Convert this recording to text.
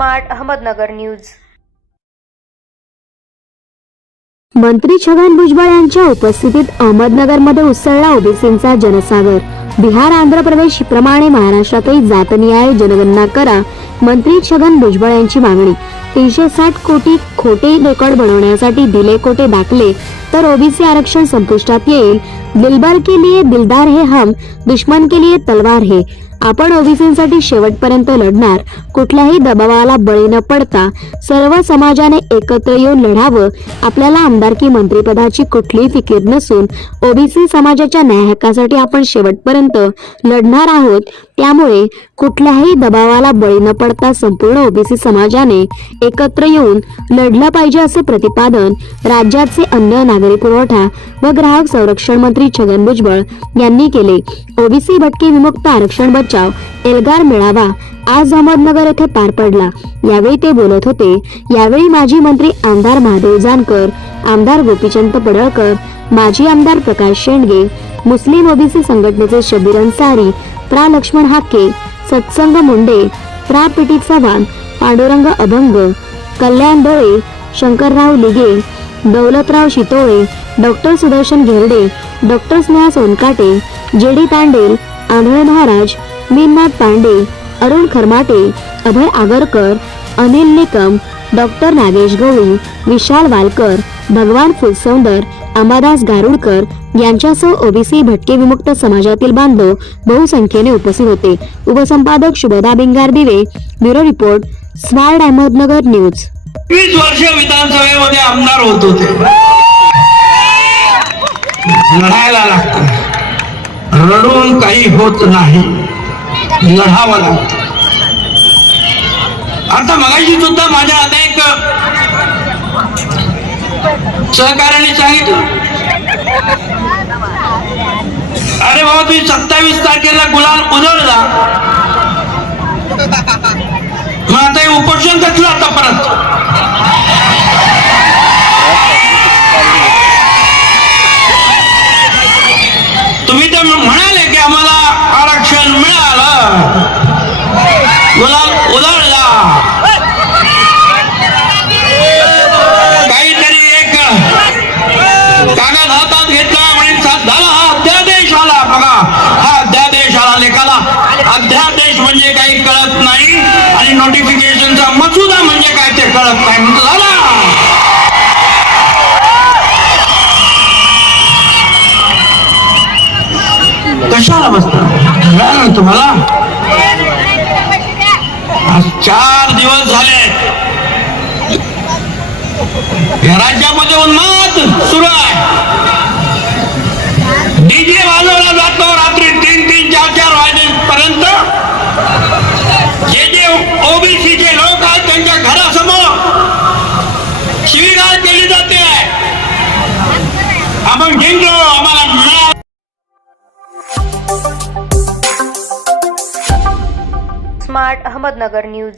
Smart Ahmednagar news. मंत्री छगन भुजबळ यांच्या उपस्थितीत अहमदनगरमध्ये उसळला ओबीसींचा जनसागर. बिहार आंध्र प्रदेश प्रमाणे महाराष्ट्रातही जातनिहाय जनगणना करा मंत्री छगन भुजबळ यांची मागणी. तीनशे साठ कोटी खोटे रेकॉर्ड बनवण्यासाठी दिले कोटे दाखले तर ओबीसी आरक्षण संपुष्टात येईल. दिलबर के लिए दिलदार हे हम दुश्मन के लिए तलवार हे. आपण ओबीसीसाठी शेवटपर्यंत लढणार. कुठल्याही दबावाला बळी न पडता सर्व समाजाने एकत्र येऊन लढावं आपल्याला आमदारकी मंत्रीपदाची कुठलीही फिकीर नसून ओबीसी समाजाच्या न्यायहक्कासाठी आपण शेवटपर्यंत लढणार आहोत. त्यामुळे कुठल्याही दबावाला बळी न पडता संपूर्ण ओबीसी समाजाने एकत्र येऊन लढलं पाहिजे असे प्रतिपादन राज्याचे अन्न नागरी पुरवठा व ग्राहक संरक्षण मंत्री छगन भुजबळ यांनी केले. ओबीसी भटके विमुक्त आरक्षण बचाव एल्गार मेळावा आज अहमदनगर येथे पार पडला. यावेळी ते बोलत होते. यावेळी माजी मंत्री आमदार महादेव जानकर आमदार गोपीचंद पडळकर माजी आमदार प्रकाश शेंडगे मुस्लिम ओबीसी संघटनेचे शबीर अन्सारी प्रा लक्ष्मण हाके सत्संग मुंडे प्रा PT Chavan Pandurang Abhang Kalyan Dale Shankarrao Lige Daulatrao Shitole doctor Sudarshan Gherde doctor Sneha Sonkate J D Tandel Andhale Maharaj Meennath Pande Arun Kharmate Abhay Agarkar Anil Nikam doctor Nagesh Gawali Vishal Walkar Bhagwan Phulsaundar Ambadas Garudkar यांच्यासह OBC भटके विमुक्त समाजातील बांधव बहुसंख्येने उपस्थित होते. उपसंपादक Shubhada Bingardive bureau report smart Ahmednagar news. वीस वर्ष विधानसभेमध्ये आमदार होत होते. लढायला लागत. रडून काही होत नाही. लढावं लागत. आता मगाशी सुद्धा माझ्या अनेक सहकार्याने सांगितलं. अरे बाबा तुम्ही सत्तावीस तारखेला गुलाल उधळला. मग आता हे उपोषण कसलं आता परत? तुम्ही तर म्हणाले की आम्हाला आरक्षण मिळालं गुलाल उधळला काहीतरी एक कागद हातात घेतला आणि सा- झाला हा अध्यादेश आला बघा हा अध्यादेश आला लेखाला अध्यादेश म्हणजे काही कळत नाही आणि नोटिफिकेशनचा मसुदा म्हणजे काय ते कळत नाही. म्हणजे कशाला बसता? ना तुम्हाला? आज चार दिवस झाले. या राज्यामध्ये उन्माद सुरू आहे. डीजे वाजवला जातो रात्री तीन तीन चार चार वाजेपर्यंत जे जे ओबीसीचे लोक आहेत त्यांच्या घरासमोर शिवीगाळ केली जाते. आपण जिंकलो आम्हाला स्मार्ट अहमदनगर न्यूज.